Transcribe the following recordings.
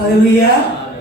Haleluya.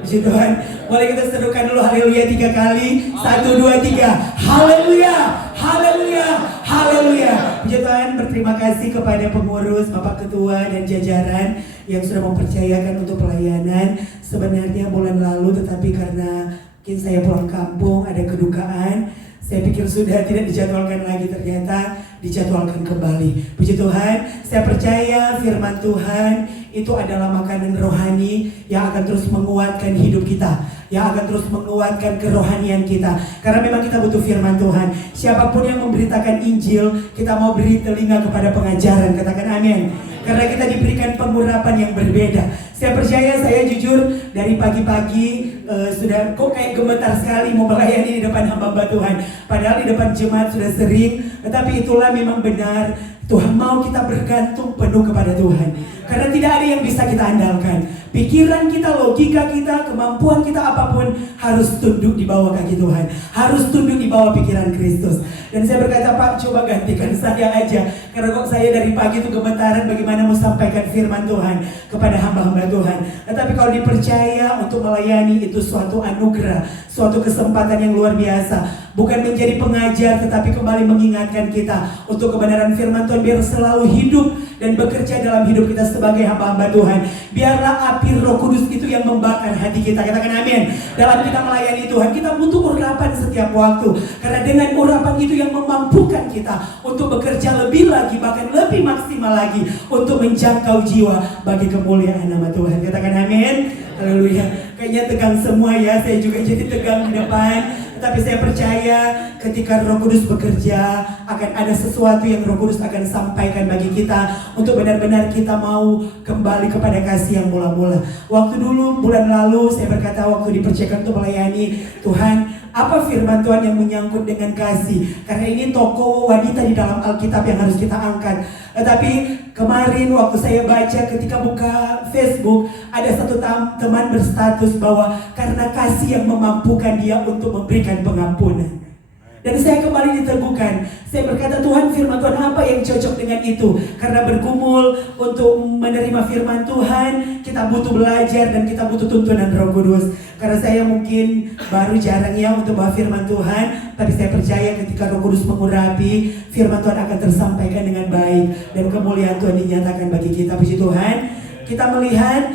Puji Tuhan. Boleh kita serukan dulu haleluya 3 kali. 1, 2, 3. Haleluya. Haleluya. Haleluya. Puji Tuhan, berterima kasih kepada pengurus, Bapak Ketua dan jajaran yang sudah mempercayakan untuk pelayanan. Sebenarnya bulan lalu, tetapi karena mungkin saya pulang kampung ada kedukaan, saya pikir sudah tidak dijadwalkan lagi, ternyata dijadwalkan kembali. Puji Tuhan, saya percaya firman Tuhan itu adalah makanan rohani yang akan terus menguatkan hidup kita, yang akan terus menguatkan kerohanian kita. Karena memang kita butuh firman Tuhan. Siapapun yang memberitakan Injil, kita mau beri telinga kepada pengajaran. Katakan amin. Karena kita diberikan pengurapan yang berbeda. Saya percaya, saya jujur dari pagi-pagi sudah kok kayak gemetar sekali mau melayani di depan hamba Tuhan. Padahal di depan jemaat sudah sering, tetapi itulah memang benar. Tuhan mau kita bergantung penuh kepada Tuhan. Karena tidak ada yang bisa kita andalkan. Pikiran kita, logika kita, kemampuan kita apapun harus tunduk di bawah kaki Tuhan. Harus tunduk di bawah pikiran Kristus. Dan saya berkata, Pak, coba gantikan saya aja. Karena kok saya dari pagi itu gemetaran bagaimana mau sampaikan firman Tuhan kepada hamba-hamba Tuhan. Tetapi kalau dipercaya untuk melayani itu suatu anugerah, suatu kesempatan yang luar biasa. Bukan menjadi pengajar, tetapi kembali mengingatkan kita untuk kebenaran firman Tuhan biar selalu hidup dan bekerja dalam hidup kita sebagai hamba-hamba Tuhan. Biarlah api Roh Kudus itu yang membakar hati kita. Katakan amin. Dalam kita melayani Tuhan, kita butuh urapan setiap waktu. Karena dengan urapan itu yang memampukan kita untuk bekerja lebih lagi, bahkan lebih maksimal lagi untuk menjangkau jiwa bagi kemuliaan nama Tuhan. Katakan amin. Haleluya. Kayaknya tegang semua ya, saya juga jadi tegang di depan. Tapi saya percaya ketika Roh Kudus bekerja, akan ada sesuatu yang Roh Kudus akan sampaikan bagi kita untuk benar-benar kita mau kembali kepada kasih yang mula-mula. Waktu dulu bulan lalu saya berkata waktu dipercayakan untuk melayani Tuhan, apa firman Tuhan yang menyangkut dengan kasih? Karena ini tokoh wanita di dalam Alkitab yang harus kita angkat. Tetapi kemarin waktu saya baca ketika buka Facebook, ada satu teman berstatus bahwa karena kasih yang memampukan dia untuk memberikan pengampunan. Dan saya kembali diteguhkan. Saya berkata, Tuhan, firman Tuhan apa yang cocok dengan itu? Karena bergumul untuk menerima firman Tuhan, kita butuh belajar dan kita butuh tuntunan Roh Kudus. Karena saya mungkin baru jarang ya untuk bahas firman Tuhan, tapi saya percaya ketika Roh Kudus mengurapi, firman Tuhan akan tersampaikan dengan baik dan kemuliaan Tuhan dinyatakan bagi kita. Puji Tuhan. Kita melihat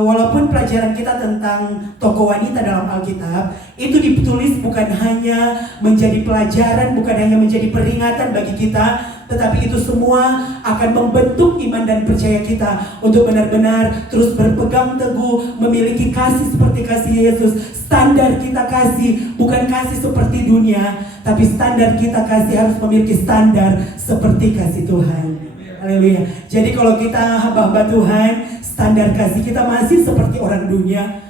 walaupun pelajaran kita tentang tokoh wanita dalam Alkitab itu ditulis bukan hanya menjadi pelajaran, bukan hanya menjadi peringatan bagi kita, tetapi itu semua akan membentuk iman dan percaya kita untuk benar-benar terus berpegang teguh, memiliki kasih seperti kasih Yesus. Standar kita kasih bukan kasih seperti dunia, tapi standar kita kasih harus memiliki standar seperti kasih Tuhan. Haleluya. Jadi kalau kita hamba-hamba Tuhan, standar kasih kita masih seperti orang dunia,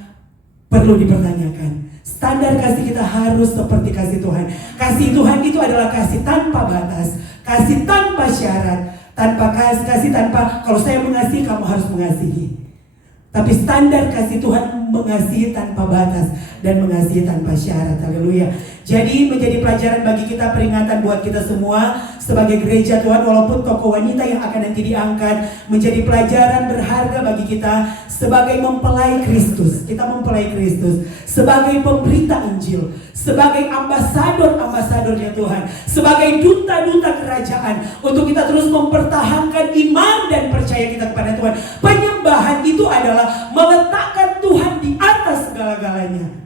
perlu dipertanyakan. Standar kasih kita harus seperti kasih Tuhan. Kasih Tuhan itu adalah kasih tanpa batas, kasih tanpa syarat, tanpa kasih tanpa kalau saya mengasihi kamu harus mengasihi. Tapi standar kasih Tuhan mengasihi tanpa batas dan mengasihi tanpa syarat. Haleluya. Jadi menjadi pelajaran bagi kita, peringatan buat kita semua sebagai gereja Tuhan, walaupun tokoh wanita yang akan nanti diangkat menjadi pelajaran berharga bagi kita sebagai mempelai Kristus. Kita mempelai Kristus sebagai pemberita Injil, sebagai ambasador-ambasadornya Tuhan, sebagai duta-duta kerajaan untuk kita terus mempertahankan iman dan percaya kita kepada Tuhan. Penyembahan itu adalah meletakkan Tuhan di atas segala-galanya.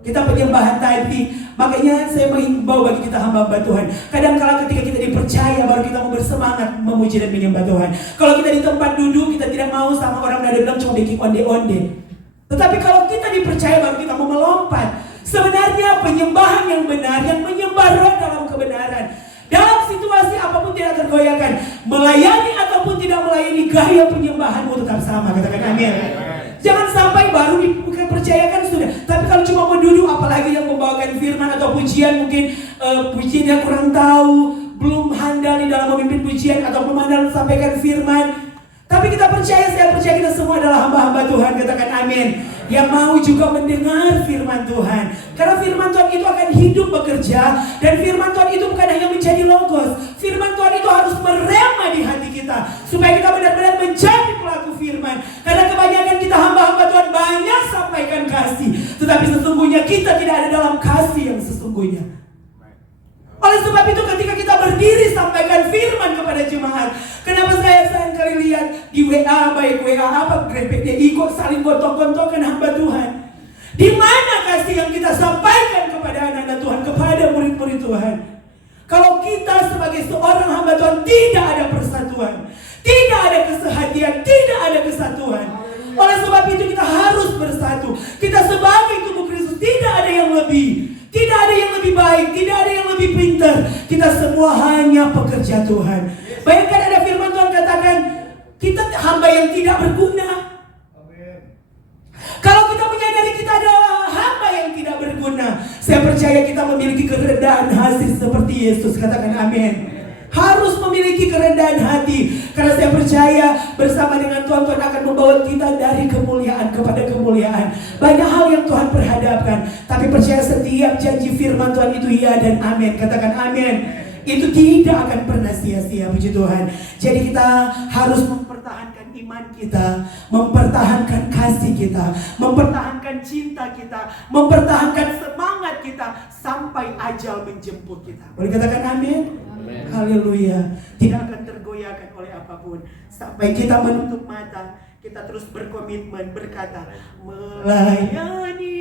Kita penyembahan tadi, makanya saya menghimbau bagi kita hamba-hamba Tuhan. Kadang-kala ketika kita dipercaya baru kita mau bersemangat memuji dan menyembah Tuhan. Kalau kita di tempat duduk, kita tidak mau sama orang yang bilang cuma bikin onde-onde. Tetapi kalau kita dipercaya baru kita mau melompat. Sebenarnya penyembahan yang benar, yang menyembah Roh dalam kebenaran, dalam situasi apapun tidak tergoyahkan. Melayani ataupun tidak melayani, gaya penyembahanmu tetap sama. Katakan amin. Jangan sampai baru dipercayakan sudah, tapi kalau cuma mau duduk, apalagi yang membawakan firman atau pujian, mungkin pujiannya kurang tahu, belum handal di dalam memimpin pujian atau belum handal sampaikan firman. Tapi kita percaya, saya percaya kita semua adalah hamba-hamba Tuhan. Katakan amin. Yang mau juga mendengar firman Tuhan. Karena firman Tuhan itu akan hidup bekerja. Dan firman Tuhan itu bukan hanya menjadi logos. Firman Tuhan itu harus merema di hati kita. Supaya kita benar-benar menjadi pelaku firman. Karena kebanyakan kita hamba-hamba Tuhan banyak Tetapi sesungguhnya kita tidak ada dalam kasih yang sesungguhnya. Oleh sebab itu ketika kita berdiri sampaikan firman kepada jemaat. Kenapa saya seringkali lihat di WA, baik WA apa, GPDI kok saling gontok-gontokan hamba Tuhan. Di mana kasih yang kita sampaikan kepada anak-anak Tuhan, kepada murid-murid Tuhan? Kalau kita sebagai seorang hamba Tuhan tidak ada persatuan, tidak ada kesehatian, tidak ada kesatuan. Oleh sebab itu kita harus bersatu. Kita sebagai tubuh Kristus tidak ada yang lebih, tidak ada yang lebih baik, tidak ada yang lebih pintar. Kita semua hanya pekerja Tuhan. Bayangkan ada firman Tuhan katakan, kita hamba yang tidak berguna. Kalau kita menyadari kita adalah hamba yang tidak berguna, saya percaya kita memiliki kerendahan hati seperti Yesus. Katakan amin. Harus memiliki kerendahan hati, karena saya percaya bersama dengan Tuhan, Tuhan akan membawa kita dari kemuliaan kepada kemuliaan. Banyak hal yang Tuhan perhadapkan, tapi percaya setiap janji firman Tuhan itu ya dan amin. Katakan amin. Itu tidak akan pernah sia-sia, puji Tuhan. Jadi kita harus mempertahankan iman kita, mempertahankan kasih kita, mempertahankan cinta kita, mempertahankan semangat kita sampai ajal menjemput kita. Boleh katakan amin? Haleluya. Tidak akan tergoyahkan oleh apapun. Sampai kita menutup mata, kita terus berkomitmen berkata, melayani,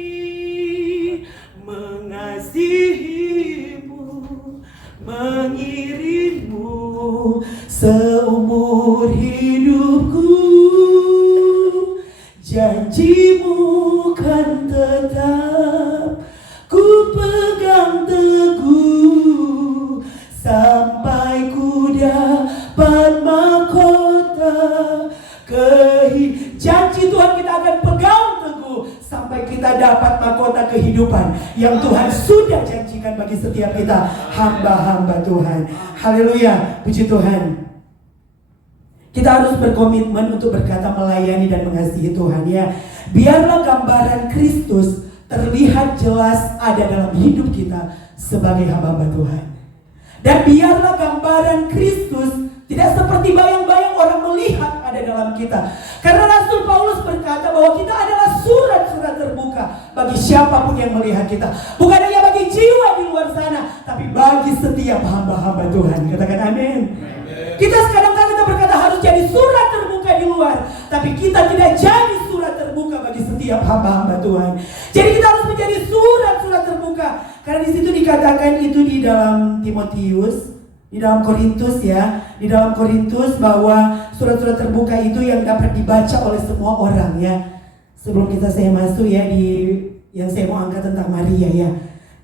mengasihimu, mengiringmu seumur hidupku. Janjimu kan tetap ku pegang teguh, sampai ku dapat mahkota janji Tuhan kita akan pegang teguh sampai kita dapat mahkota kehidupan yang Tuhan sudah janjikan bagi setiap kita, hamba-hamba Tuhan. Haleluya, puji Tuhan. Kita harus berkomitmen untuk berkata melayani dan mengasihi Tuhan, ya. Biarlah gambaran Kristus terlihat jelas ada dalam hidup kita sebagai hamba-hamba Tuhan. Dan biarlah gambaran Kristus tidak seperti bayang-bayang orang melihat ada dalam kita. Karena Rasul Paulus berkata bahwa kita adalah surat-surat terbuka bagi siapapun yang melihat kita. Bukan hanya bagi jiwa di luar sana, tapi bagi setiap hamba-hamba Tuhan. Katakan amin. Kita kadang-kadang kita berkata harus jadi surat terbuka di luar, tapi kita tidak jadi surat terbuka bagi setiap hamba-hamba Tuhan. Jadi kita harus menjadi surat-surat terbuka. Karena di situ dikatakan itu di dalam Timotius, di dalam Korintus, ya, di dalam Korintus bahwa surat-surat terbuka itu yang dapat dibaca oleh semua orang, ya. Sebelum saya masuk ya di yang saya mau angkat tentang Maria, ya.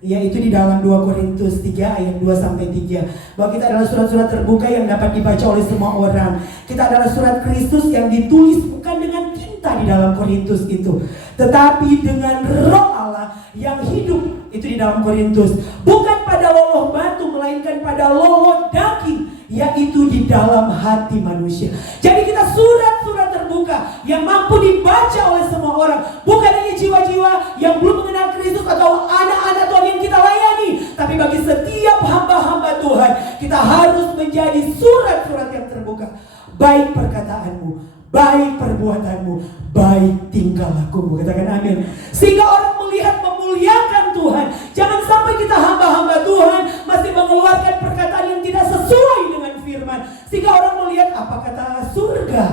Yaitu di dalam 2 Korintus 3 ayat 2 sampai 3. Bahwa kita adalah surat-surat terbuka yang dapat dibaca oleh semua orang. Kita adalah surat Kristus yang ditulis bukan dengan tinta di dalam Korintus itu, tetapi dengan Roh Allah yang hidup. Itu di dalam Korintus. Bukan pada loloh batu, melainkan pada loloh daging, yaitu di dalam hati manusia. Jadi kita surat-surat terbuka yang mampu dibaca oleh semua orang. Bukan hanya jiwa-jiwa yang belum mengenal Kristus atau anak-anak Tuhan yang kita layani, tapi bagi setiap hamba-hamba Tuhan, kita harus menjadi surat-surat yang terbuka. Baik perkataanmu, baik perbuatanmu, baik tingkah lakumu. Katakan amin. Sehingga orang melihat memuliakan Tuhan. Jangan sampai kita hamba-hamba Tuhan masih mengeluarkan perkataan yang tidak sesuai dengan firman, sehingga orang melihat apa kata surga,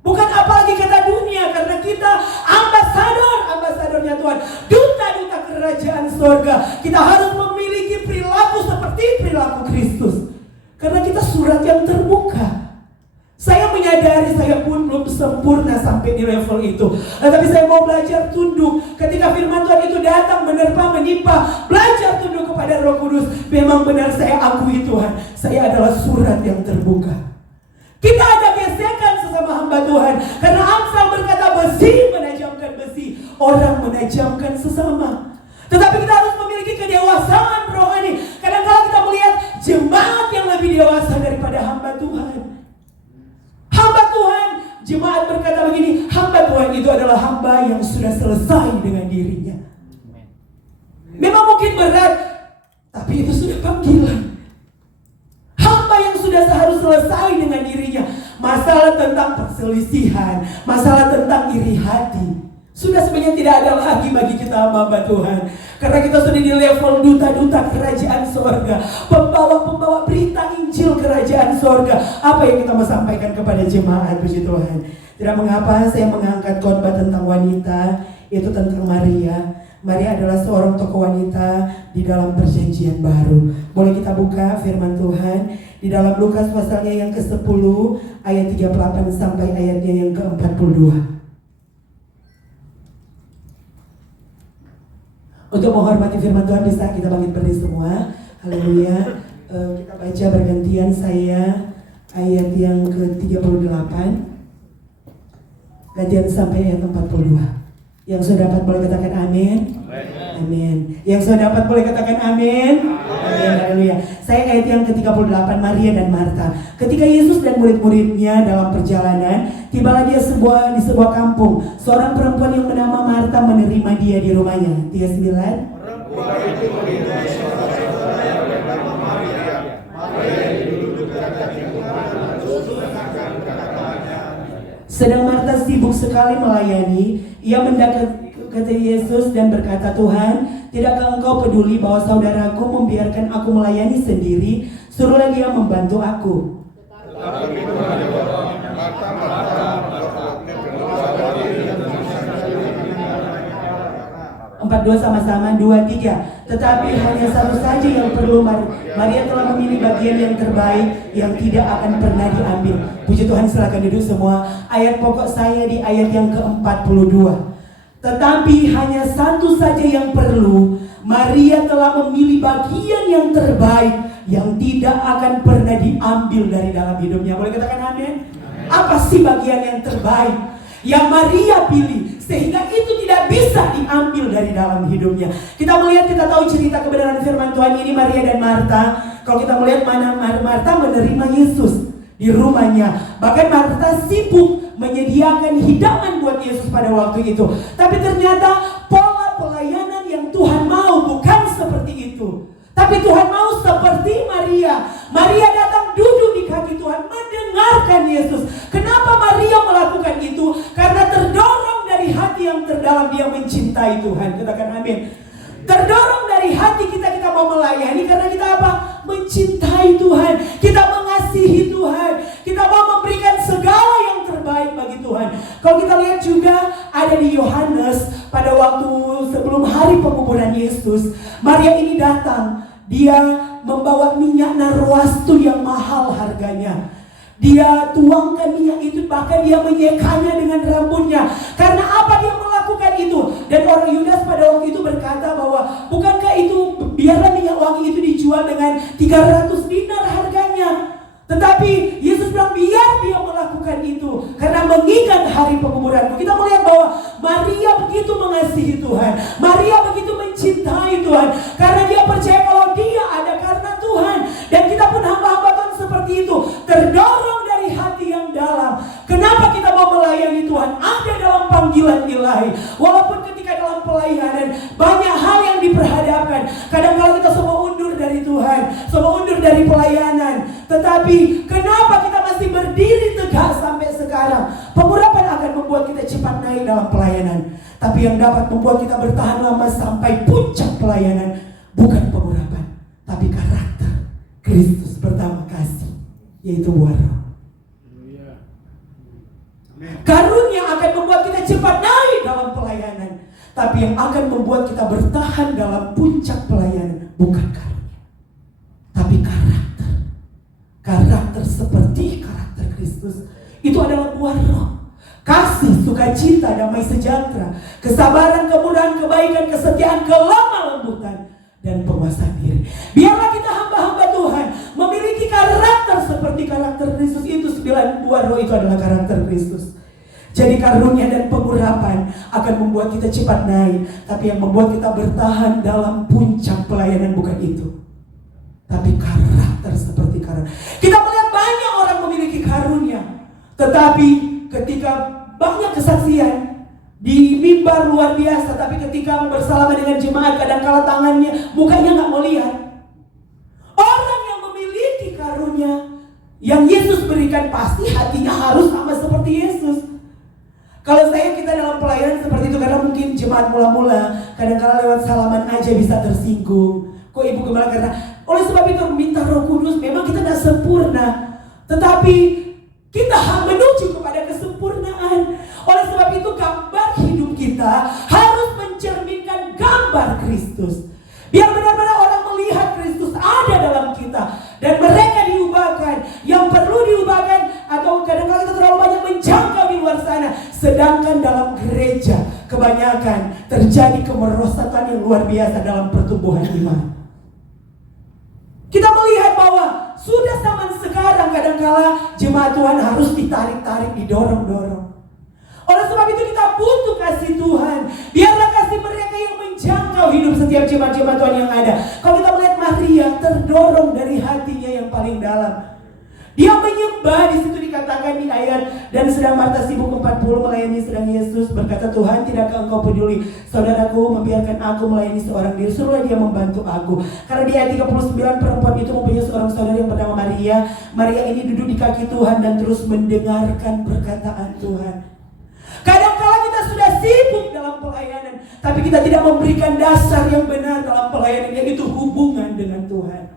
bukan apalagi kata dunia. Karena kita ambasadornya Tuhan, duta-duta kerajaan surga. Kita harus memiliki perilaku seperti perilaku Kristus, karena kita surat yang terbuka. Saya menyadari saya pun belum sempurna sampai di level itu, tetapi saya mau belajar tunduk. Ketika firman Tuhan itu datang menerpa, menimpa, belajar tunduk kepada Roh Kudus. Memang benar saya akui Tuhan, saya adalah surat yang terbuka. Kita ada gesekan sesama hamba Tuhan, karena Amsal berkata besi menajamkan besi, orang menajamkan sesama. Tetapi kita harus memiliki kedewasaan rohani. Kadang-kadang kita melihat jemaat yang lebih dewasa daripada hamba Tuhan. Hamba Tuhan, jemaat berkata begini, hamba Tuhan itu adalah hamba yang sudah selesai dengan dirinya. Memang mungkin berat, tapi itu sudah panggilan. Hamba yang sudah harus selesai dengan dirinya. Masalah tentang perselisihan, masalah tentang iri hati, Sudah sebenarnya tidak ada lagi bagi kita hamba Tuhan. Karena kita sudah di level duta-duta kerajaan sorga, pembawa-pembawa berita Injil kerajaan sorga. Apa yang kita mau sampaikan kepada jemaat, puji Tuhan. Tidak mengapa saya mengangkat khotbah tentang wanita, itu tentang Maria. Maria adalah seorang tokoh wanita di dalam perjanjian baru. Boleh kita buka firman Tuhan di dalam Lukas pasalnya yang ke-10 ayat 38 sampai ayatnya yang ke-42. Untuk menghormati firman Tuhan bisa kita bangkit berdiri semua. Haleluya. Kita baca bergantian, saya ayat yang ke-38 gantian sampai ayat 42. Yang sudah dapat boleh katakan amin. Amin. Yang sudah dapat boleh katakan amin. Amin. Haleluya. Saya ayat yang ke-38, Maria dan Marta. Ketika Yesus dan murid-muridnya dalam perjalanan, tibalah dia di sebuah kampung. Seorang perempuan yang bernama Marta menerima dia di rumahnya. 39. Sedang Marta sibuk sekali melayani, ia mendekat kata Yesus dan berkata, Tuhan, tidakkah engkau peduli bahwa saudaraku membiarkan aku melayani sendiri? Suruhlah dia membantu aku. 42 sama-sama, 2, 3. Tetapi hanya satu saja yang perlu. Maria telah memilih bagian yang terbaik yang tidak akan pernah diambil. Puji Tuhan, silakan duduk semua. Ayat pokok saya di ayat yang ke-42. Tetapi hanya satu saja yang perlu. Maria telah memilih bagian yang terbaik yang tidak akan pernah diambil dari dalam hidupnya. Boleh katakan amin? Apa sih bagian yang terbaik yang Maria pilih sehingga itu tidak bisa diambil dari dalam hidupnya? Kita melihat, kita tahu cerita kebenaran firman Tuhan ini, Maria dan Marta. Kalau kita melihat mana Marta menerima Yesus di rumahnya, bahkan Marta sibuk menyediakan hidangan buat Yesus pada waktu itu. Tapi ternyata pola pelayanan yang Tuhan mau bukan seperti itu. Tapi Tuhan mau seperti Maria. Maria datang duduk di kaki Tuhan, mendengarkan Yesus. Kenapa Maria melakukan itu? Karena terdorong dari hati yang terdalam, dia mencintai Tuhan. Katakan amin. Terdorong dari hati kita mau melayani karena kita apa? Mencintai Tuhan. Kita mengasihi Tuhan. Kita mau memberikan segala yang terbaik bagi Tuhan. Kalau kita lihat juga ada di Yohanes pada waktu sebelum hari penguburan Yesus, Maria ini datang. Dia membawa minyak narwastu yang mahal harganya. Dia tuangkan minyak itu, bahkan dia menyekanya dengan rambutnya. Karena apa dia melakukan itu? Dan orang Yudas pada waktu itu berkata bahwa bukankah itu, biarlah minyak wangi itu dijual dengan 300 dinar harganya. Tetapi Yesus bilang biar dia melakukan itu karena mengingat hari penguburanku. Kita melihat bahwa Maria begitu mengasihi Tuhan. Maria begitu mencintai Tuhan karena dia percaya kalau dia ada karena Tuhan. Dan kita pun hamba-hamba Tuhan seperti itu, terdorong dari hati yang dalam. Kenapa kita mau melayani Tuhan? Ada dalam panggilan ilahi. Walaupun ketika dalam pelayanan banyak hal yang diperhadapkan. Kadang-kadang kita semua undur dari Tuhan, semua undur dari pelayanan. Tetapi kenapa kita masih berdiri tegak sampai sekarang? Pengurapan akan membuat kita cepat naik dalam pelayanan. Tapi yang dapat membuat kita bertahan lama sampai puncak pelayanan bukan pengurapan, tapi karakter Kristus pertama kasih, yaitu waro. Karunia akan membuat kita cepat naik dalam pelayanan. Tapi yang akan membuat kita bertahan dalam puncak pelayanan bukan karunia, tapi karakter. Karakter seperti karakter Kristus. Itu adalah buah roh. Kasih, sukacita, damai sejahtera, kesabaran, kemudahan, kebaikan, kesetiaan, kelemah lembutan, dan penguasaan diri. Biarlah kita hamba-hamba Tuhan memiliki karakter seperti karakter Kristus itu. 9 buah roh itu adalah karakter Kristus. Jadi karunia dan pengurapan akan membuat kita cepat naik. Tapi yang membuat kita bertahan dalam puncak pelayanan bukan itu, tapi karakter seperti karakter. Kita melihat banyak orang memiliki karunia, tetapi ketika banyak kesaksian di mimbar luar biasa, tapi ketika bersalaman dengan jemaat kadang-kala tangannya, mukanya nggak mau lihat. Orang yang memiliki karunia yang Yesus berikan pasti hatinya harus sama seperti Yesus. Kalau kita dalam pelayanan seperti itu, karena mungkin jemaat mula-mula kadang-kala lewat salaman aja bisa tersinggung. Kok Ibu Gembala, karena oleh sebab itu minta Roh Kudus. Memang kita tidak sempurna, tetapi kita menuju kepada kesempurnaan. Oleh sebab itu gambar hidup kita harus mencerminkan gambar Kristus. Biar benar-benar orang melihat Kristus ada dalam kita dan mereka diubahkan. Yang perlu diubahkan, atau kadang-kadang kita terlalu banyak menjangkau di luar sana, sedangkan dalam gereja kebanyakan terjadi kemerosotan yang luar biasa dalam pertumbuhan iman. Kita melihat bahwa sudah zaman sekarang kadang-kala jemaat Tuhan harus ditarik-tarik, didorong-dorong. Oleh sebab itu kita butuh kasih Tuhan. Biarlah kasih mereka yang menjangkau hidup setiap jemaat-jemaat Tuhan yang ada. Kalau kita melihat Maria terdorong dari hatinya yang paling dalam. Dia menyembah, di situ dikatakan di ayat, dan sedang Marta sibuk 40 melayani sedang Yesus berkata, Tuhan, tidakkah engkau peduli saudaraku membiarkan aku melayani seorang diri? Suruhlah dia membantu aku. Karena di ayat 39 perempuan itu mempunyai seorang saudari yang bernama Maria. Maria ini duduk di kaki Tuhan dan terus mendengarkan perkataan Tuhan. Kadang-kala kita sudah sibuk dalam pelayanan, tapi kita tidak memberikan dasar yang benar dalam pelayanan, yaitu hubungan dengan Tuhan.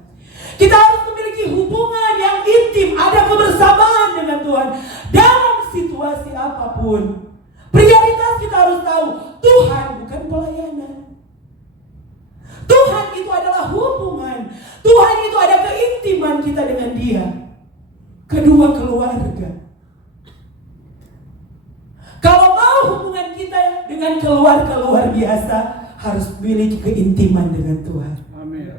Kita harus memiliki hubungan yang intim, ada kebersamaan dengan Tuhan dalam situasi apapun. Prioritas kita harus tahu, Tuhan bukan pelayanan. Tuhan itu adalah hubungan. Tuhan itu ada keintiman kita dengan Dia. Kedua, keluarga. Kalau mau hubungan kita dengan keluarga luar biasa, harus memiliki keintiman dengan Tuhan. Amin.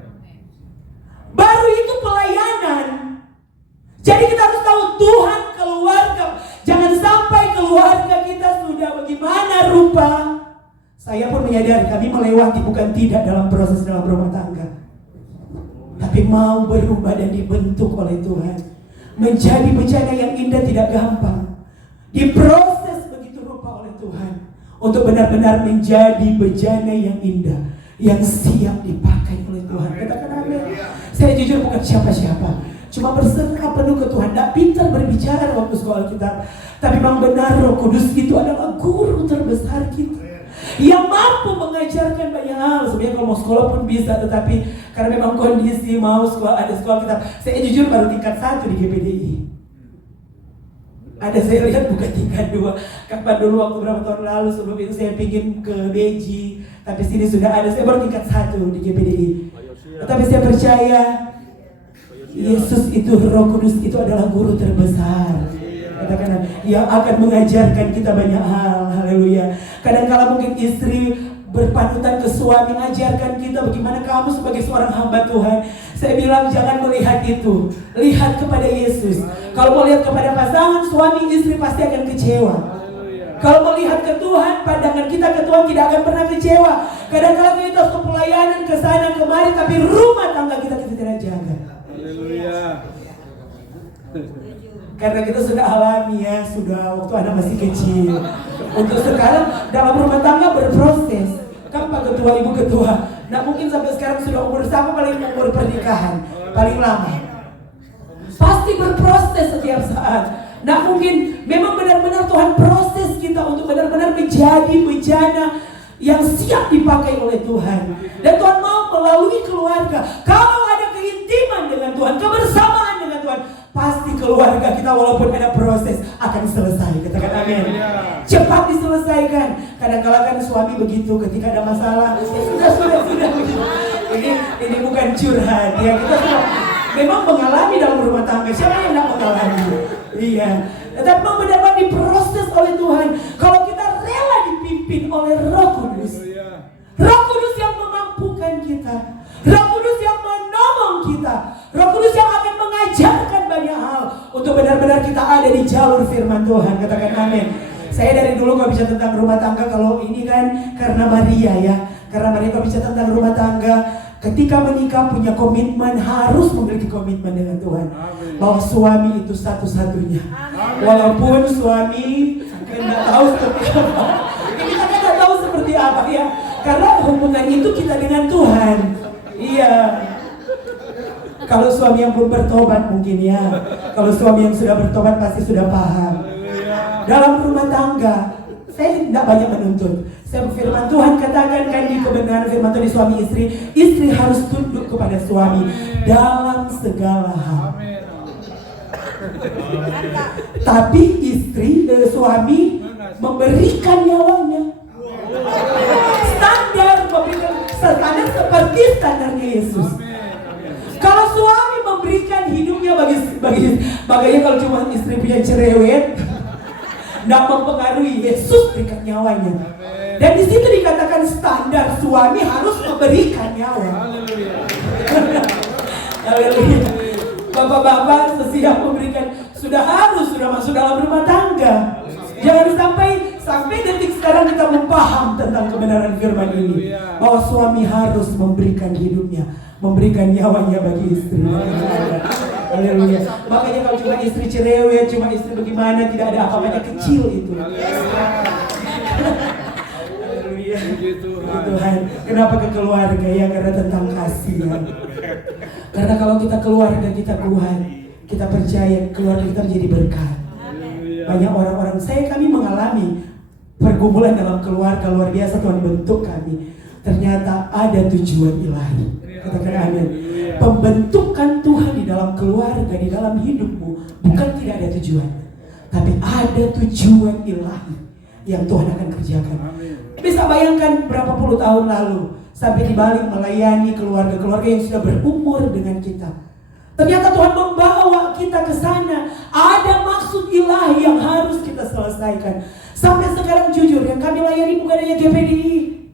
Baru itu pelayanan. Jadi kita harus tahu Tuhan, keluarga. Jangan sampai keluarga kita sudah bagaimana rupa. Saya pun menyadari kami melewati bukan tidak dalam proses dalam rumah tangga, tapi mau berubah dan dibentuk oleh Tuhan. Menjadi bejana yang indah tidak gampang. Diproses begitu rupa oleh Tuhan untuk benar-benar menjadi bejana yang indah, yang siap dipakai oleh Tuhan. Katakan amin. Saya jujur bukan siapa-siapa, cuma berserah penuh ke Tuhan. Tidak pintar berbicara waktu sekolah kita, tapi memang benar Roh Kudus itu adalah guru terbesar kita, yang mampu mengajarkan banyak hal. Sebenarnya kalau mau sekolah pun bisa, tetapi karena memang kondisi mau sekolah, ada sekolah kita. Saya jujur baru tingkat 1 di GPDI. Ada saya lihat bukan tingkat 2. Kapan dulu waktu berapa tahun lalu sebelum itu saya pingin ke Beji, tapi sini sudah ada. Saya baru tingkat 1 di GPDI. Tapi saya percaya Yesus itu, Roh Kudus itu adalah guru terbesar. Katakan, yang akan mengajarkan kita banyak hal. Haleluya. Kadang-kala mungkin istri berpanutan ke suami, ajarkan kita bagaimana kamu sebagai seorang hamba Tuhan. Saya bilang jangan melihat itu, lihat kepada Yesus. Kalau mau lihat kepada pasangan suami istri pasti akan kecewa. Kalau melihat ke Tuhan, pandangan kita ke Tuhan tidak akan pernah kecewa. Kadang-kala kita ke pelayanan ke sana kemari, tapi rumah tangga kita tidak jaga. Haleluya. Karena kita sudah alami ya, sudah waktu anak masih kecil. Untuk sekarang dalam rumah tangga berproses. Kan Pak Ketua, Ibu Ketua, nah mungkin sampai sekarang sudah umur sama paling umur pernikahan paling lama. Pasti berproses setiap saat. Nah mungkin memang benar-benar Tuhan proses kita untuk benar-benar menjadi bejana yang siap dipakai oleh Tuhan. Dan Tuhan mau melalui keluarga. Kalau ada keintiman dengan Tuhan, kebersamaan dengan Tuhan, pasti keluarga kita walaupun ada proses akan selesai. Katakan amin. Cepat diselesaikan. Kadang-kala kan suami begitu ketika ada masalah. Sudah. Ini bukan curhat ya, kita sudah memang mengalami dalam rumah tangga. Siapa yang tidak mengalami? Iya. Tetapi memang benar-benar diproses oleh Tuhan. Kalau kita rela dipimpin oleh Roh Kudus, Roh Kudus yang memampukan kita, Roh Kudus yang menolong kita, Roh Kudus yang akan mengajarkan banyak hal untuk benar-benar kita ada di jalur firman Tuhan. Katakan amin. Saya dari dulu kalau bicara tentang rumah tangga, kalau ini kan karena Maria ya, karena Maria kalau bicara tentang rumah tangga, ketika menikah punya komitmen, harus memiliki komitmen dengan Tuhan. Amin. Bahwa suami itu satu-satunya. Amin. Walaupun suami tidak tahu seperti apa, kita kan tidak tahu seperti apa ya, karena hubungan itu kita dengan Tuhan. Iya. Kalau suami yang belum bertobat mungkin ya, kalau suami yang sudah bertobat pasti sudah paham. Dalam rumah tangga Saya tidak banyak menuntut. Saya firman Tuhan katakan kan di kebenaran firman Tuhan di suami istri. Istri harus tunduk kepada suami dalam segala hal. Tapi suami memberikan nyawanya. Memberikan standar seperti standarnya Yesus. Kalau suami memberikan hidupnya bagainya kalau cuma istri punya cerewet, tidak mempengaruhi. Yesus berikan nyawanya. Dan di situ dikatakan standar suami harus memberikan nyawa. Haleluya. Bapak-bapak sesiap memberikan, sudah masuk dalam rumah tangga. Jangan sampai detik sekarang kita memaham tentang kebenaran firman ini, bahwa suami harus memberikan hidupnya, memberikan nyawanya bagi istri. Haleluya. Makanya kalau cuma istri cerewet, cuma istri bagaimana, tidak ada apa-apanya, kecil itu. Haleluya. Tuhan. Kenapa ke keluarga ya? Karena tentang kasih ya. Karena kalau kita keluarga kita kuat, kita percaya keluarga kita menjadi berkat. Banyak orang-orang, kami mengalami pergumulan dalam keluarga luar biasa. Tuhan bentuk kami. Ternyata ada tujuan ilahi. Katakan amin. Pembentukan Tuhan di dalam keluarga, di dalam hidupmu, bukan tidak ada tujuan, tapi ada tujuan ilahi yang Tuhan akan kerjakan. Bisa bayangkan berapa puluh tahun lalu sampai di Bali melayani keluarga-keluarga yang sudah berumur dengan kita. Ternyata Tuhan membawa kita ke sana. Ada maksud ilahi yang harus kita selesaikan. Sampai sekarang jujur, yang kami layani bukan hanya GPDI.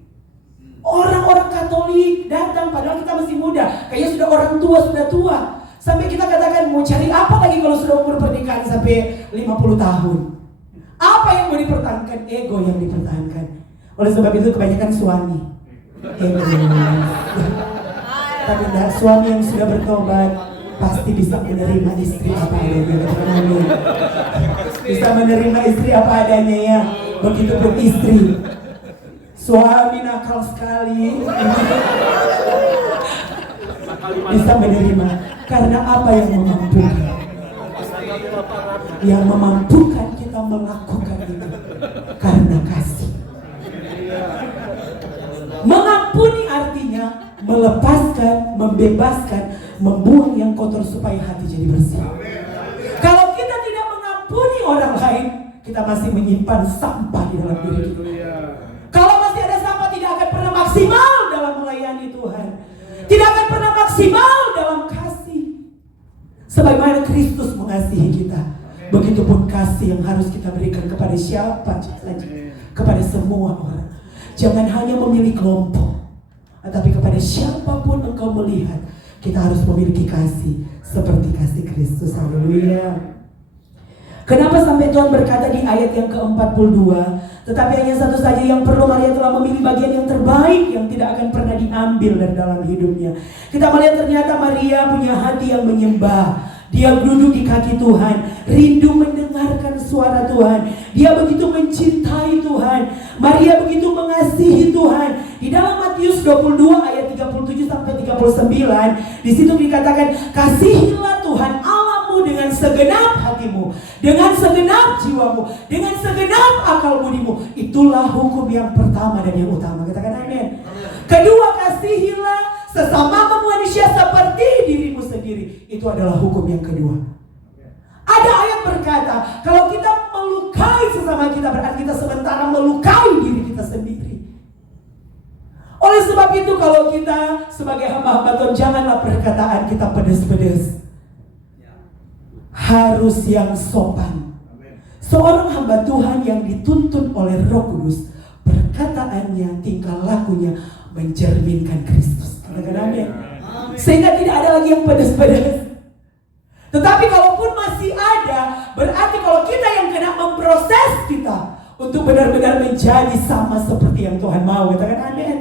Orang-orang Katolik datang, padahal kita masih muda. Kayaknya sudah orang tua, sudah tua. Sampai kita katakan, mau cari apa lagi kalau sudah umur pernikahan sampai 50 tahun? Apa yang mau dipertahankan? Ego yang dipertahankan. Oleh sebab itu kebanyakan suami ego. Tapi tidak, suami yang sudah bertobat pasti bisa menerima istri apa adanya. Bisa menerima istri apa adanya ya. Begitupun istri. Suami nakal sekali bisa menerima. Karena apa yang memampukan? Yang memampukan kita melakukan itu karena kasih. Mengampuni artinya melepaskan, membebaskan, membuang yang kotor supaya hati jadi bersih. Kalau kita tidak mengampuni orang lain, kita masih menyimpan sampah di dalam diri kita. Kalau masih ada sampah, tidak akan pernah maksimal dalam melayani Tuhan. Tidak akan pernah maksimal dalam kasih. Sebagaimana Kristus mengasihi kita, begitupun kasih yang harus kita berikan kepada siapa saja, kepada semua orang. Jangan hanya memilih kelompok, tetapi kepada siapapun engkau melihat, kita harus memiliki kasih seperti kasih Kristus. Haleluya. Kenapa sampai Tuhan berkata di ayat yang ke-42, tetapi hanya satu saja yang perlu, Maria telah memilih bagian yang terbaik yang tidak akan pernah diambil dari dalam hidupnya. Kita melihat ternyata Maria punya hati yang menyembah. Dia duduk di kaki Tuhan, rindu mendengarkan suara Tuhan. Dia begitu mencintai Tuhan. Maria begitu mengasihi Tuhan. Di dalam Matius 22 ayat 37 sampai 39, di situ dikatakan, kasihilah Tuhan Allahmu dengan segenap hatimu, dengan segenap jiwamu, dengan segenap akal budimu. Itulah hukum yang pertama dan yang utama. Katakan amin. Kedua, kasihilah sesama manusia seperti dirimu sendiri. Itu adalah hukum yang kedua. Ada ayat berkata, kalau kita melukai sesama kita, berarti kita sementara melukai diri kita sendiri. Oleh sebab itu, kalau kita sebagai hamba-hamba Tuhan, janganlah perkataan kita pedas-pedas. Harus yang sopan. Seorang hamba Tuhan yang dituntun oleh Roh Kudus, perkataannya, tingkah lakunya mencerminkan Kristus. Amin. Sehingga tidak ada lagi yang pedas-pedas. Tetapi kalaupun masih ada, berarti kalau kita yang kena memproses kita untuk benar-benar menjadi sama seperti yang Tuhan mau. Katakan amin.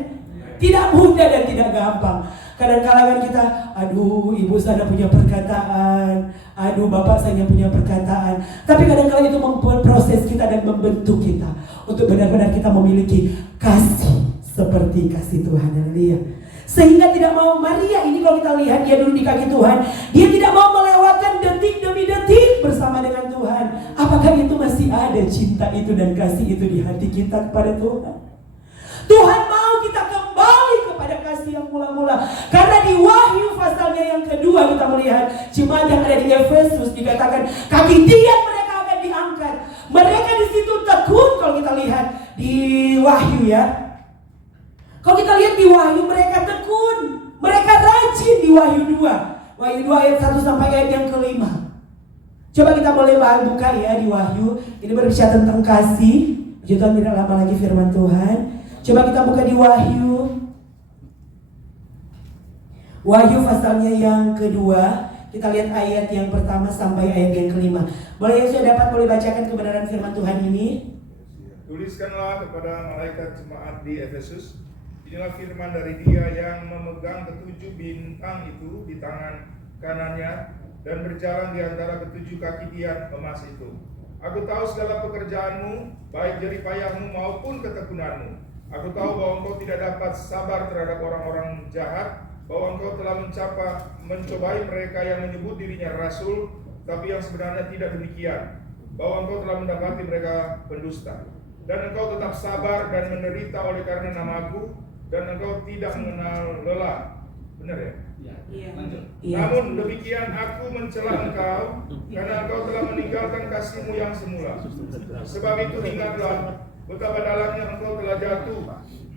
Tidak mudah dan tidak gampang. Kadang-kadang kita, aduh ibu saya punya perkataan, aduh bapak saya punya perkataan. Tapi kadang-kadang itu memproses kita dan membentuk kita untuk benar-benar kita memiliki kasih seperti kasih Tuhan. Haleluya. Sehingga tidak mau, Maria ini kalau kita lihat dia dulu di kaki Tuhan, dia tidak mau melewatkan detik demi detik bersama dengan Tuhan, apakah itu masih ada cinta itu dan kasih itu di hati kita kepada Tuhan? Tuhan mau kita kembali kepada kasih yang mula-mula. Karena di Wahyu pasalnya yang kedua kita melihat jemaat yang ada di Efesus dikatakan kaki tiang mereka akan diangkat. Mereka di situ tekun kalau kita lihat di Wahyu ya. Kalau kita lihat di Wahyu mereka tekun, mereka rajin di Wahyu 2. Wahyu 2 ayat 1 sampai ayat yang ke-5. Coba kita boleh buka ya di Wahyu. Ini berbicara tentang kasih. Puji Tuhan, tidak lama lagi firman Tuhan. Coba kita buka di Wahyu. Wahyu pasalnya yang kedua. Kita lihat ayat yang pertama sampai ayat yang ke-5. Boleh yang sudah dapat boleh bacakan kebenaran firman Tuhan ini? Tuliskanlah kepada malaikat jemaat di Efesus, inilah firman dari Dia yang memegang ketujuh bintang itu di tangan kanannya dan berjalan di antara ketujuh kaki tiang emas itu. Aku tahu segala pekerjaanmu, baik jerih payahmu maupun ketekunanmu. Aku tahu bahwa engkau tidak dapat sabar terhadap orang-orang jahat, bahwa engkau telah mencobai mereka yang menyebut dirinya rasul, tapi yang sebenarnya tidak demikian, bahwa engkau telah mendapati mereka pendusta. Dan engkau tetap sabar dan menderita oleh karena namaku, dan engkau tidak mengenal lelah. Benar ya? Iya. Namun demikian aku mencela engkau, karena engkau telah meninggalkan kasihmu yang semula. Sebab itu ingatlah betapa dalamnya engkau telah jatuh.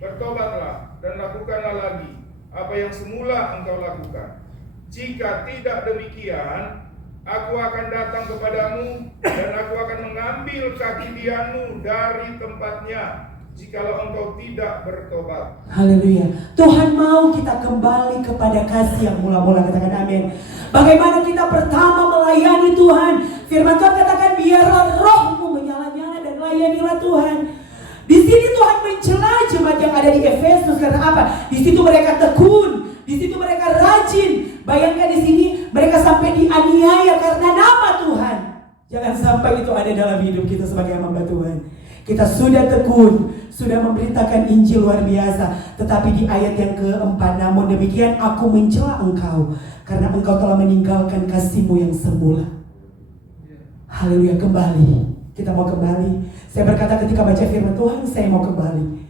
Bertobatlah dan lakukanlah lagi apa yang semula engkau lakukan. Jika tidak demikian, aku akan datang kepadamu dan aku akan mengambil kaki tiangmu dari tempatnya, jikalau engkau tidak bertobat. Haleluya. Tuhan mau kita kembali kepada kasih yang mula-mula. Katakan amin. Bagaimana kita pertama melayani Tuhan. Firman Tuhan katakan biarlah rohmu menyala-nyala dan layanilah Tuhan. Di sini Tuhan mencela jemaat yang ada di Efesus karena apa? Di situ mereka tekun, di situ mereka rajin. Bayangkan di sini mereka sampai dianiaya karena nama Tuhan. Jangan sampai itu ada dalam hidup kita sebagai hamba Tuhan. Kita sudah tekun, sudah memberitakan Injil luar biasa, tetapi di ayat yang keempat, namun demikian aku mencela engkau karena engkau telah meninggalkan kasihmu yang semula. Haleluya, kembali. Kita mau kembali. Saya berkata ketika baca firman Tuhan, saya mau kembali.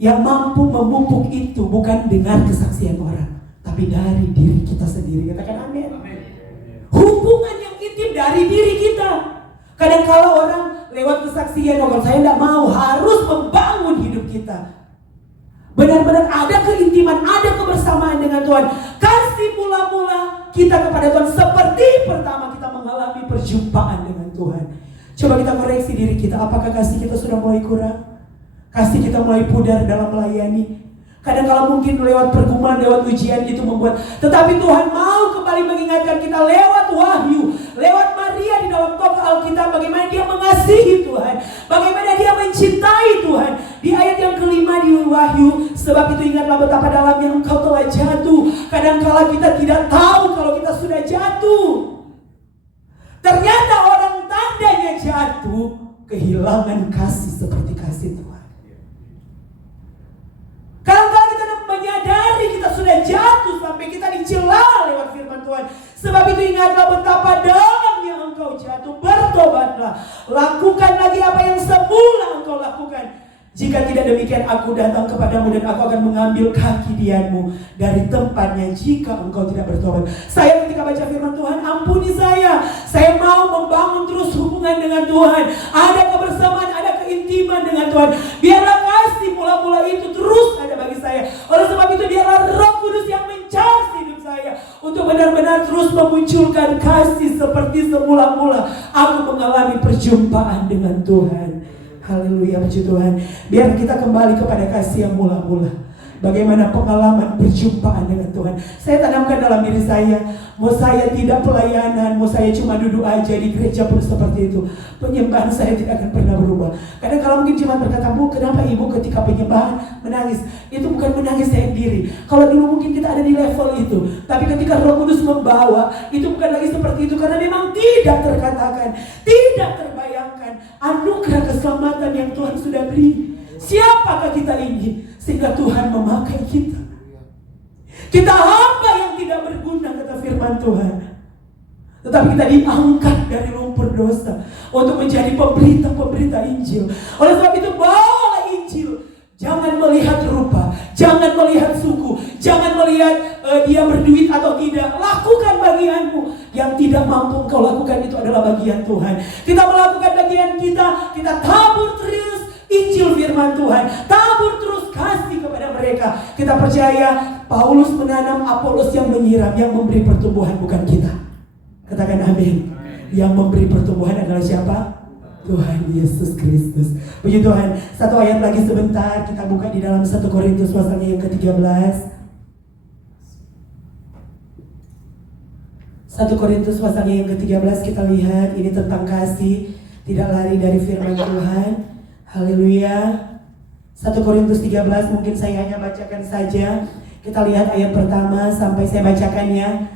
Yang mampu memupuk itu bukan dengan kesaksian orang, tapi dari diri kita sendiri. Katakan amin. Hubungan yang intim dari diri kita. Kadang kala orang lewat kesaksian, kalau saya tidak mau, harus membangun hidup kita. Benar-benar ada keintiman, ada kebersamaan dengan Tuhan. Kasih mula-mula kita kepada Tuhan seperti pertama kita mengalami perjumpaan dengan Tuhan. Coba kita koreksi diri kita, apakah kasih kita sudah mulai kurang? Kasih kita mulai pudar dalam melayani. Kadang kala mungkin lewat pergumulan, lewat ujian itu membuat. Tetapi Tuhan mau kembali mengingatkan kita lewat Wahyu, lewat Maria di dalam tokoh Alkitab, bagaimana dia mengasihi Tuhan, bagaimana dia mencintai Tuhan. Di ayat yang kelima di Wahyu, sebab itu ingatlah betapa dalamnya engkau telah jatuh. Kadang kala kita tidak tahu kalau kita sudah jatuh. Ternyata orang tandanya jatuh, kehilangan kasih seperti kasih Tuhan. Kalau kita menyadari kita sudah jatuh sampai kita dicela lewat firman Tuhan. Sebab itu ingatlah betapa dalamnya engkau jatuh. Bertobatlah. Lakukan lagi apa yang semula engkau lakukan. Jika tidak demikian aku datang kepadamu dan aku akan mengambil kaki tiangmu dari tempatnya jika engkau tidak bertobat. Saya ketika baca firman Tuhan, ampuni saya. Saya mau membangun terus hubungan dengan Tuhan. Ada kebersamaan, ada keintiman dengan Tuhan. Biarlah kasih mula-mula itu terus ada bagi saya. Oleh sebab itu biarlah Roh Kudus yang mencharge hidup saya untuk benar-benar terus memunculkan kasih seperti semula-mula aku mengalami perjumpaan dengan Tuhan. Haleluya, puji Tuhan. Biar kita kembali kepada kasih yang mula-mula. Bagaimana pengalaman perjumpaan dengan Tuhan. Saya tanamkan dalam diri saya. Mau saya tidak pelayanan, mau saya cuma duduk aja di gereja pun seperti itu, penyembahan saya tidak akan pernah berubah. Kadang kalau mungkin cuma berkata, Bu, kenapa ibu ketika penyembahan menangis? Itu bukan menangis saya sendiri. Kalau dulu mungkin kita ada di level itu, tapi ketika Roh Kudus membawa, itu bukan lagi seperti itu. Karena memang tidak terkatakan, tidak terbayangkan anugerah keselamatan yang Tuhan sudah beri. Siapakah kita ini sehingga Tuhan memakai kita? Kita hamba yang tidak berguna, kata firman Tuhan. Tetapi kita diangkat dari lumpur dosa untuk menjadi pemberita-pemberita Injil. Oleh sebab itu bawalah Injil. Jangan melihat rupa, jangan melihat suku, jangan melihat dia berduit atau tidak. Lakukan bagianmu. Yang tidak mampu kau lakukan itu adalah bagian Tuhan. Kita melakukan bagian kita tabur terus Injil firman Tuhan, tabur terus kasih kepada mereka. Kita percaya Paulus menanam, Apolos yang menyiram, yang memberi pertumbuhan bukan kita. Katakan amin. Yang memberi pertumbuhan adalah siapa? Tuhan Yesus Kristus. Puji Tuhan. Satu ayat lagi sebentar. Kita buka di dalam 1 Korintus pasalnya yang ke-13. 1 Korintus pasalnya yang ke-13 kita lihat. Ini tentang kasih. Tidak lari dari firman Tuhan. Haleluya. 1 Korintus 13 mungkin saya hanya bacakan saja. Kita lihat ayat pertama sampai saya bacakannya.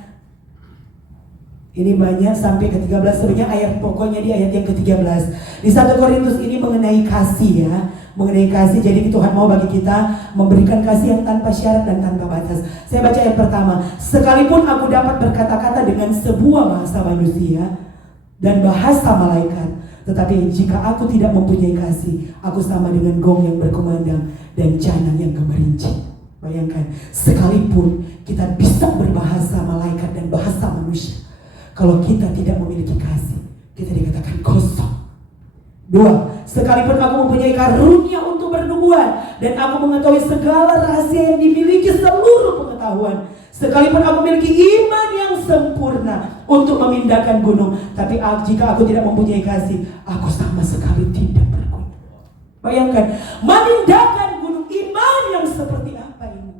Ini banyak sampai ke-13, sebenarnya ayat pokoknya di ayat yang ke-13. Di 1 Korintus ini mengenai kasih ya. Mengenai kasih, jadi Tuhan mau bagi kita memberikan kasih yang tanpa syarat dan tanpa batas. Saya baca ayat pertama. Sekalipun aku dapat berkata-kata dengan sebuah bahasa manusia dan bahasa malaikat, tetapi jika aku tidak mempunyai kasih, aku sama dengan gong yang berkumandang dan canang yang gemerincing. Bayangkan, sekalipun kita bisa berbahasa malaikat dan bahasa manusia, kalau kita tidak memiliki kasih, kita dikatakan kosong. 2. Sekalipun aku mempunyai karunia untuk bernubuat dan aku mengetahui segala rahasia yang dimiliki seluruh pengetahuan, sekalipun aku memiliki iman yang sempurna untuk memindahkan gunung, tapi jika aku tidak mempunyai kasih, aku sama sekali tidak berguna. Bayangkan, memindahkan gunung, iman yang seperti apa ini?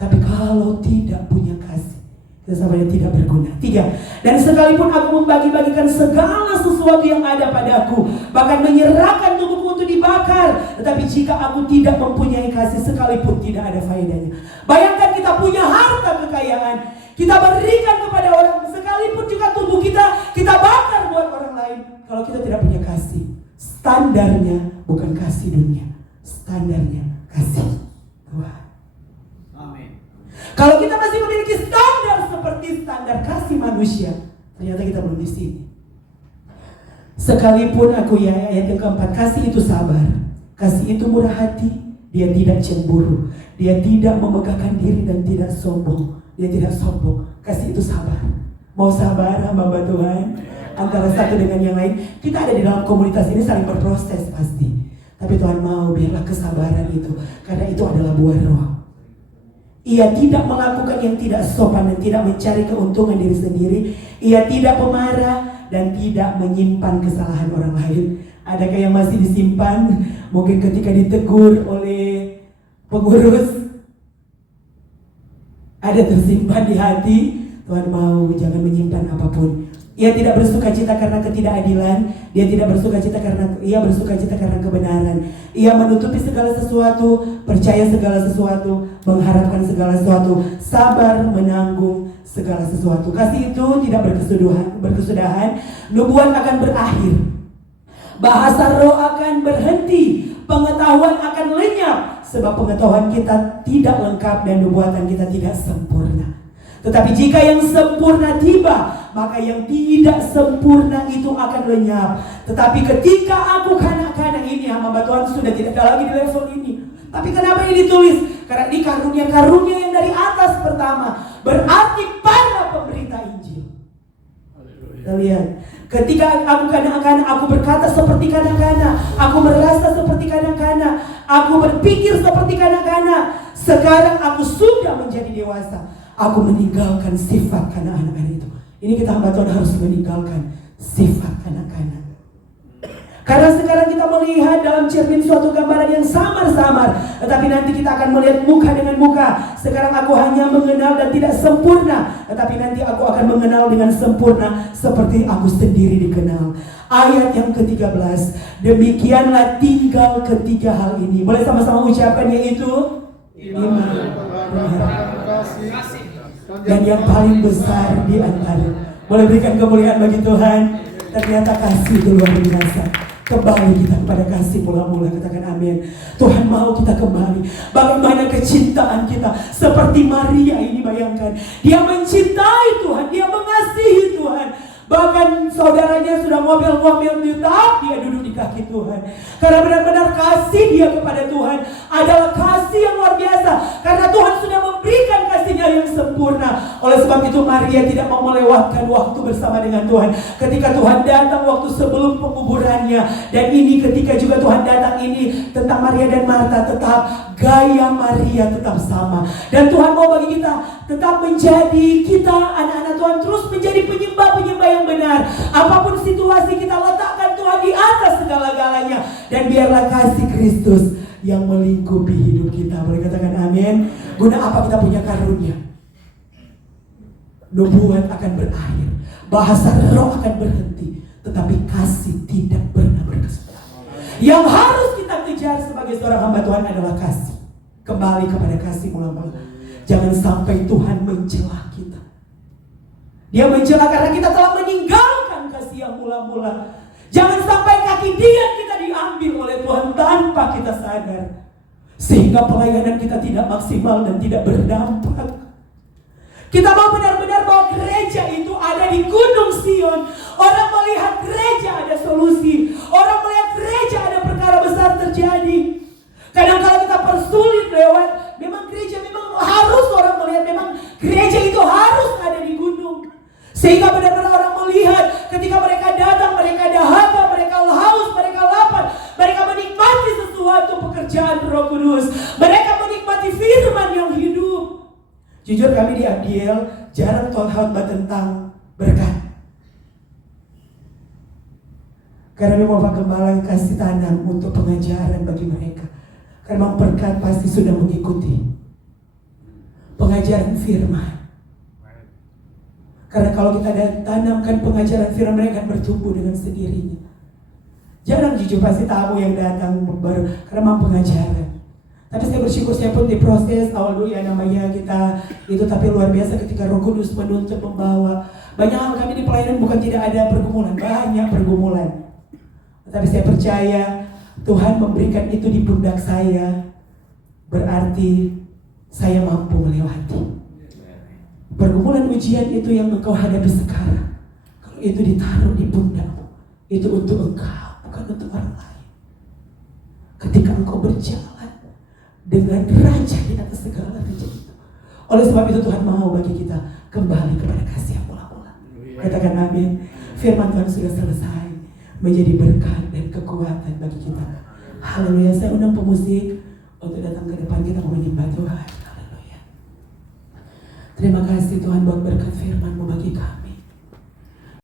Tapi kalau tidak punya kasih, kita sampai tidak berguna. 3. Dan sekalipun aku membagi-bagikan segala sesuatu yang ada padaku, bahkan menyerahkan tubuhku untuk dibakar, tetapi jika aku tidak mempunyai kasih, sekalipun tidak ada faedahnya. Bayangkan kita punya harta kekayaan, kita berikan kepada orang, sekalipun juga tubuh kita bakar buat orang lain. Kalau kita tidak punya kasih, standarnya bukan kasih dunia, standarnya kasih Tuhan. Kalau kita masih memiliki standar seperti standar kasih manusia, ternyata kita belum di sini. Sekalipun aku ayat yang keempat, kasih itu sabar, kasih itu murah hati, dia tidak cemburu, dia tidak memegahkan diri dan tidak sombong, dia tidak sombong. Kasih itu sabar. Mau sabar hamba Tuhan antara satu dengan yang lain. Kita ada di dalam komunitas ini saling berproses pasti, tapi Tuhan mau biarlah kesabaran itu, karena itu adalah buah roh. Ia tidak melakukan yang tidak sopan dan tidak mencari keuntungan diri sendiri. Ia tidak pemarah dan tidak menyimpan kesalahan orang lain. Adakah yang masih disimpan? Mungkin ketika ditegur oleh pengurus, ada tersimpan di hati. Tuhan mau jangan menyimpan apapun. Ia tidak bersukacita karena ketidakadilan. Dia tidak bersukacita karena ia bersukacita karena kebenaran. Ia menutupi segala sesuatu, percaya segala sesuatu, mengharapkan segala sesuatu, sabar menanggung segala sesuatu. Kasih itu tidak berkesudahan. Nubuat akan berakhir, bahasa roh akan berhenti, pengetahuan akan lenyap, sebab pengetahuan kita tidak lengkap dan nubuatan kita tidak sempurna. Tetapi jika yang sempurna tiba, maka yang tidak sempurna itu akan lenyap. Tetapi ketika aku kanak-kanak ini, hamba Tuhan sudah tidak ada lagi di level ini. Tapi kenapa ini ditulis? Karena ini karunia-karunia yang dari atas pertama. Berarti para pemberita Injil. Kita lihat, ketika aku kanak-kanak, aku berkata seperti kanak-kanak, aku merasa seperti kanak-kanak, aku berpikir seperti kanak-kanak. Sekarang aku sudah menjadi dewasa. Aku meninggalkan sifat kanak-kanak itu. Ini kita hamba Tuhan harus meninggalkan sifat kanak-kanak. Karena sekarang kita melihat dalam cermin suatu gambaran yang samar-samar, tetapi nanti kita akan melihat muka dengan muka. Sekarang aku hanya mengenal dan tidak sempurna, tetapi nanti aku akan mengenal dengan sempurna seperti aku sendiri dikenal. Ayat yang ke-13, demikianlah tinggal ketiga hal ini. Boleh sama-sama ucapkan, yaitu iman, dan yang paling besar di antara. Boleh berikan kemuliaan bagi Tuhan. Ternyata kasih itu luar biasa. Kembali kita kepada kasih mula-mula. Katakan amin. Tuhan mau kita kembali. Bagaimana kecintaan kita. Seperti Maria ini, bayangkan. Dia mencintai Tuhan, dia mengasihi Tuhan. Bahkan saudaranya sudah ngomel-ngomel, tetap dia duduk di kaki Tuhan. Karena benar-benar kasih dia kepada Tuhan adalah kasih yang luar biasa. Karena Tuhan sudah memberikan kasihnya yang sempurna. Oleh sebab itu Maria tidak mau melewatkan waktu bersama dengan Tuhan. Ketika Tuhan datang waktu sebelum penguburannya. Dan ini ketika juga Tuhan datang ini tentang Maria dan Marta, tetap gaya Maria tetap sama. Dan Tuhan mau bagi kita tetap menjadi kita anak-anak Tuhan, terus menjadi penyembah-penyembah yang benar. Apapun situasi, kita letakkan Tuhan di atas segala-galanya. Dan biarlah kasih Kristus yang melingkupi hidup kita. Boleh katakan amin. Guna apa kita punya karunia? Nubuat akan berakhir, bahasa roh akan berhenti, tetapi kasih tidak pernah berkesudahan. Yang harus kita kejar sebagai seorang hamba Tuhan adalah kasih. Kembali kepada kasih mula-mula. Jangan sampai Tuhan mencela kita. Dia mencela karena kita telah meninggalkan kasih yang mula-mula. Jangan sampai kaki dia kita diambil oleh Tuhan tanpa kita sadar. Sehingga pelayanan kita tidak maksimal dan tidak berdampak. Kita mau benar-benar bahwa gereja itu ada di Gunung Sion. Orang melihat gereja ada solusi. Orang melihat gereja ada perkara besar terjadi. Kadang-kadang kita persulit lewat, memang gereja memang harus orang melihat, memang gereja itu harus ada di gunung. Sehingga benar-benar orang melihat ketika mereka datang, mereka dahaga, mereka haus, mereka lapar. Mereka menikmati sesuatu pekerjaan Roh Kudus. Mereka menikmati firman yang hidup. Jujur kami di Abdiel jarang khotbah tentang berkat. Karena memang Pak Gembala kasih tanam untuk pengajaran bagi mereka. Karena berkat pasti sudah mengikuti pengajaran firman. Karena kalau kita tanamkan pengajaran firman, mereka akan bertumbuh dengan sendirinya. Jarang jujur pasti tamu yang datang baru karena memang pengajaran. Tapi saya bersyukur saya pun diproses awal dulu ya namanya kita itu, tapi luar biasa ketika Roh Kudus menuntun membawa. Banyak hal kami di pelayanan bukan tidak ada pergumulan, banyak pergumulan. Tapi saya percaya Tuhan memberikan itu di pundak saya, berarti saya mampu melewati. Pergumulan ujian itu yang engkau hadapi sekarang, kalau itu ditaruh di pundakmu, itu untuk engkau, bukan untuk orang lain. Ketika engkau berjalan dengan raja di atas segala raja itu. Oleh sebab itu Tuhan mau bagi kita kembali kepada kasih yang mula-mula. Katakan amin. Firman Tuhan sudah selesai, menjadi berkat dan kekuatan bagi kita. Haleluya. Saya undang pemusik untuk datang ke depan, kita mau menyembah Tuhan. Haleluya. Terima kasih Tuhan buat berkat firman-Mu bagi kami.